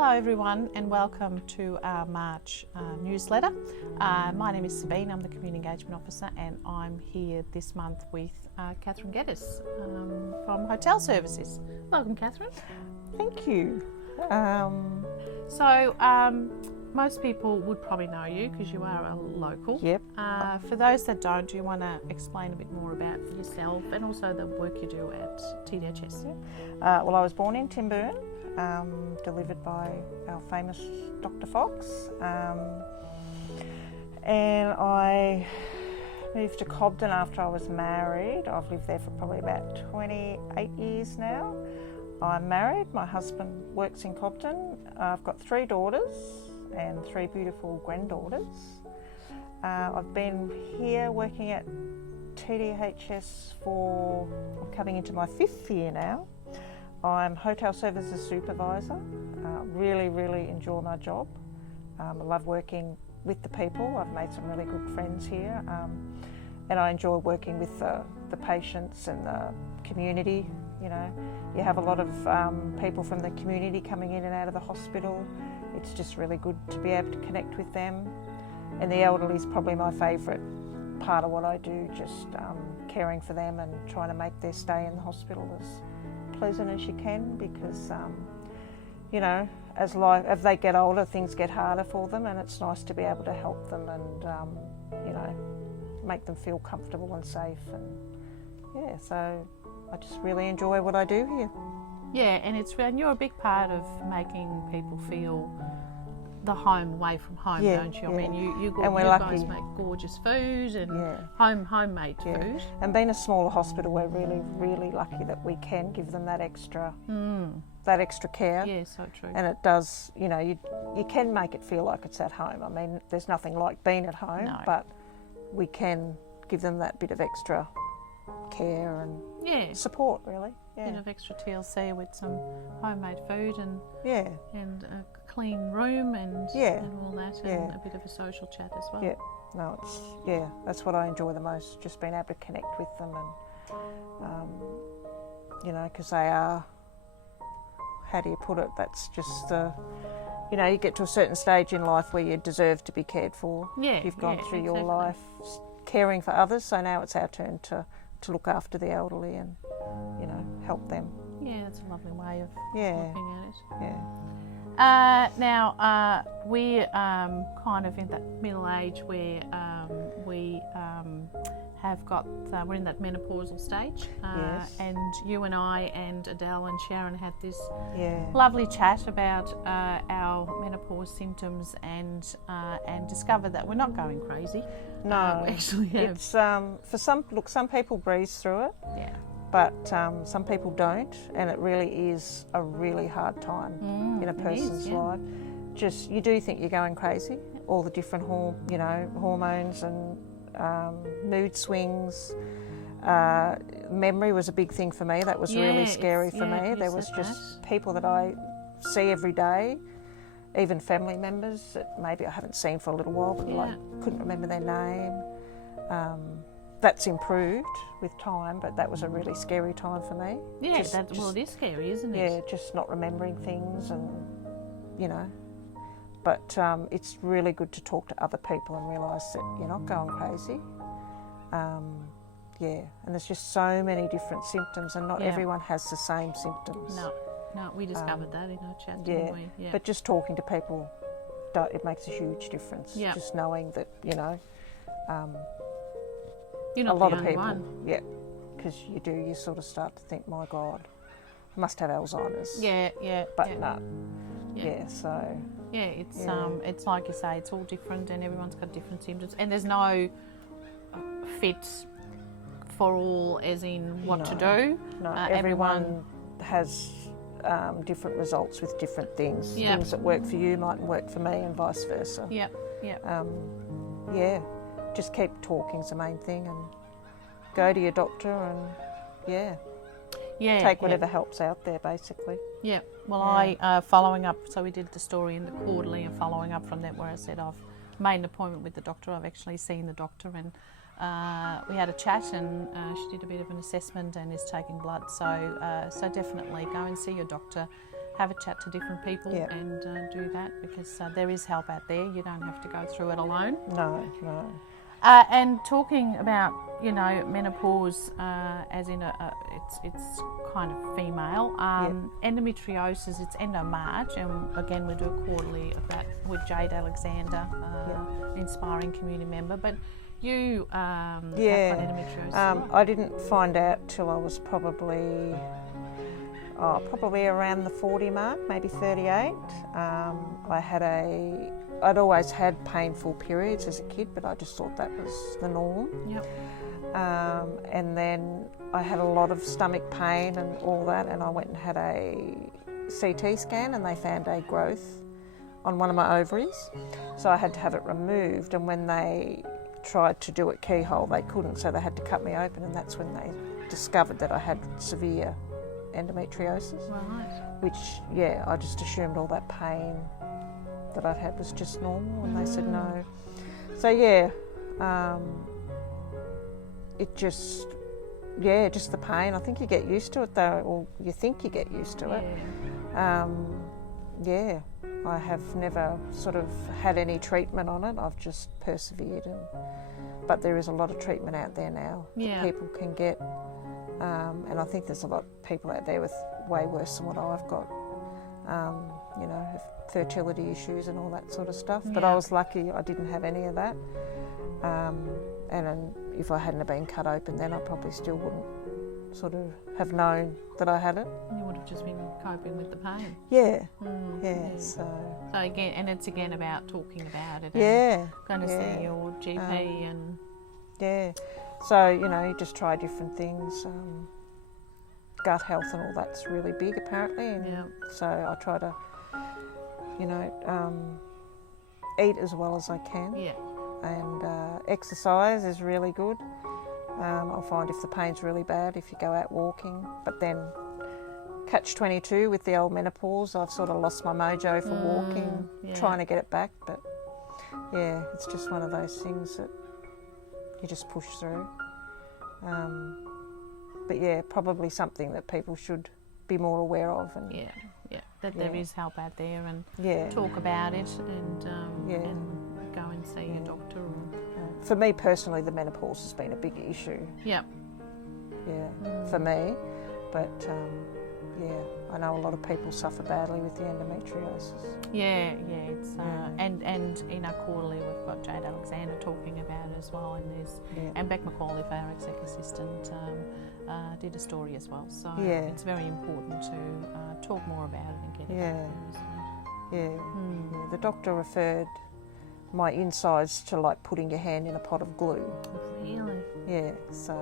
Hello everyone and welcome to our March newsletter. My name is Sabine, I'm the Community Engagement Officer, and I'm here this month with Catherine Geddes from Hotel Services. Welcome, Catherine. Thank you. Most people would probably know you because you are a local. Yep. For those that don't, do you want to explain a bit more about yourself and also the work you do at TDHS? Well, I was born in Timburn, delivered by our famous Dr. Fox, and I moved to Cobden after I was married. I've lived there for probably about 28 years now. I'm married, my husband works in Cobden. I've got 3 daughters and 3 beautiful granddaughters. I've been here working at TDHS I'm coming into my 5th year now. I'm Hotel Services Supervisor. Really enjoy my job. I love working with the people. I've made some really good friends here, and I enjoy working with the patients and the community. You know, you have a lot of people from the community coming in and out of the hospital. It's just really good to be able to connect with them. And the elderly is probably my favourite part of what I do, just caring for them and trying to make their stay in the hospital as pleasant as you can, because you know, as they get older, things get harder for them, and it's nice to be able to help them and you know, make them feel comfortable and safe. And yeah, so I just really enjoy what I do here. Yeah, and you're a big part of making people feel the home away from home, don't you? I mean, you guys make gorgeous food and homemade food. And being a smaller hospital, we're really lucky that we can give them that extra care. Yeah, so true. And it does, you know, you can make it feel like it's at home. I mean, there's nothing like being at home, but we can give them that bit of extra care and support, really. A bit of extra TLC with some homemade food and a clean room and all that, and a bit of a social chat as well. That's what I enjoy the most, just being able to connect with them, and you know, because they are, how do you put it, that's just you know, you get to a certain stage in life where you deserve to be cared for. You've gone through your life caring for others, so now it's our turn to look after the elderly and, you know, help them. Yeah, that's a lovely way of looking at it. Now, we're kind of in that middle age where we have got, we're in that menopausal stage. And you and I and Adele and Sharon had this lovely chat about our menopause symptoms and discovered that we're not going crazy. No, we actually have. It's for some people breeze through it. Yeah. But some people don't, and it really is a really hard time in a person's life. Just, you do think you're going crazy. All the different hormones and mood swings. Memory was a big thing for me. That was really scary for me. There was just people that I see every day, even family members that maybe I haven't seen for a little while, but like couldn't remember their name. That's improved with time, but that was a really scary time for me. Yeah, it is scary, isn't it? Yeah, just not remembering things, and you know. But it's really good to talk to other people and realise that you're not going crazy. And there's just so many different symptoms, and not everyone has the same symptoms. No, we discovered that in our chat, didn't we? Yeah. But just talking to people, it makes a huge difference. Yeah. Just knowing that, you know, you're not a lot the of only people, one. because you sort of start to think, my God, I must have Alzheimer's. But no. So. Yeah, it's like you say, it's all different, and everyone's got different symptoms, and there's no fit for all, as in what to do. No, everyone has different results with different things. Things that work for you mightn't work for me, and vice versa. Just keep talking is the main thing, and go to your doctor, and take whatever helps out there, basically. Yeah. Well, I following up. So we did the story in the quarterly, and following up from that, where I said I've made an appointment with the doctor. I've actually seen the doctor, and we had a chat, and she did a bit of an assessment and is taking blood. So definitely go and see your doctor. have a chat to different people Yep. and do that, because there is help out there. You don't have to go through it alone. No. And talking about, you know, menopause, as in it's kind of female. Endometriosis, it's Endomarch, and again we do a quarterly of that with Jade Alexander, inspiring community member. But you have got endometriosis. I didn't find out till I was probably around the 40 mark, maybe 38. I'd always had painful periods as a kid, but I just thought that was the norm. Yep. And then I had a lot of stomach pain and all that, and I went and had a CT scan, and they found a growth on one of my ovaries. So I had to have it removed, and when they tried to do it keyhole, they couldn't, so they had to cut me open, and that's when they discovered that I had severe endometriosis. Right. Which, I just assumed all that pain that I'd had was just normal, and they said no. So it just the pain. I think you get used to it though, or you think you get used to it. I have never sort of had any treatment on it. I've just persevered, but there is a lot of treatment out there now that people can get, and I think there's a lot of people out there with way worse than what I've got. You know, have fertility issues and all that sort of stuff. But I was lucky I didn't have any of that. And if I hadn't have been cut open, then I probably still wouldn't sort of have known that I had it. You would have just been coping with the pain. So again, and it's again about talking about it. And going to see your GP and. So, you know, you just try different things. Gut health and all that's really big apparently. And so I try to, you know, eat as well as I can. Yeah. And exercise is really good. I'll find if the pain's really bad, if you go out walking. But then catch-22 with the old menopause, I've sort of lost my mojo for walking, trying to get it back. But it's just one of those things that you just push through. But probably something that people should be more aware of. And that there is help out there, and talk about it, and go and see a doctor. For me personally, the menopause has been a big issue. For me. But I know a lot of people suffer badly with the endometriosis. It's and in our quarterly we've got Jade Alexander talking about it as well, and there's and Beck McAuliffe, our exec assistant, did a story as well. So it's very important to talk more about it and get it out there. The doctor referred my insides to like putting your hand in a pot of glue. Really? So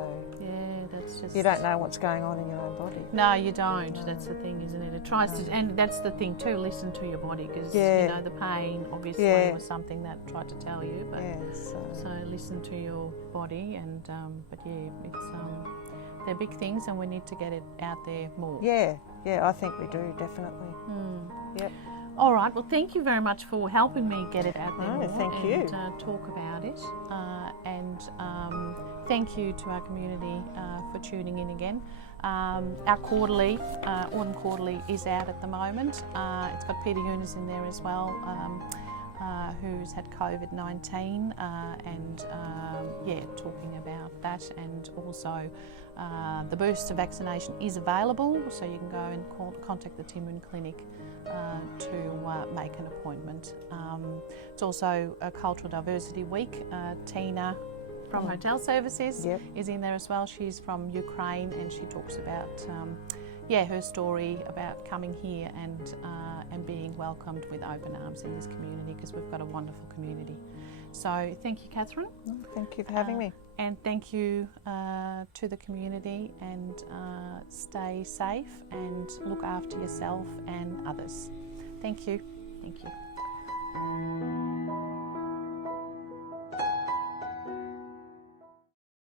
that's just... You don't know what's going on in your own body. No, you don't. That's the thing, isn't it? It tries to, and that's the thing too, listen to your body, because you know, the pain obviously was something that tried to tell you, but so listen to your body, and but it's they're big things, and we need to get it out there more. I think we do, definitely. Yep. All right, well, thank you very much for helping me get it out there more. Thank you. And talk about it. And thank you to our community for tuning in again. Our quarterly, Autumn Quarterly, is out at the moment. It's got Peter Younis in there as well, who's had COVID-19, and talking about that, and also the booster vaccination is available, so you can go and contact the Timbun Clinic to make an appointment. It's also a Cultural Diversity Week. Tina from Hotel Services is in there as well. She's from Ukraine, and she talks about her story about coming here and being welcomed with open arms in this community, because we've got a wonderful community. So thank you, Catherine. Thank you for having me. And thank you to the community, and stay safe and look after yourself and others. Thank you. Thank you.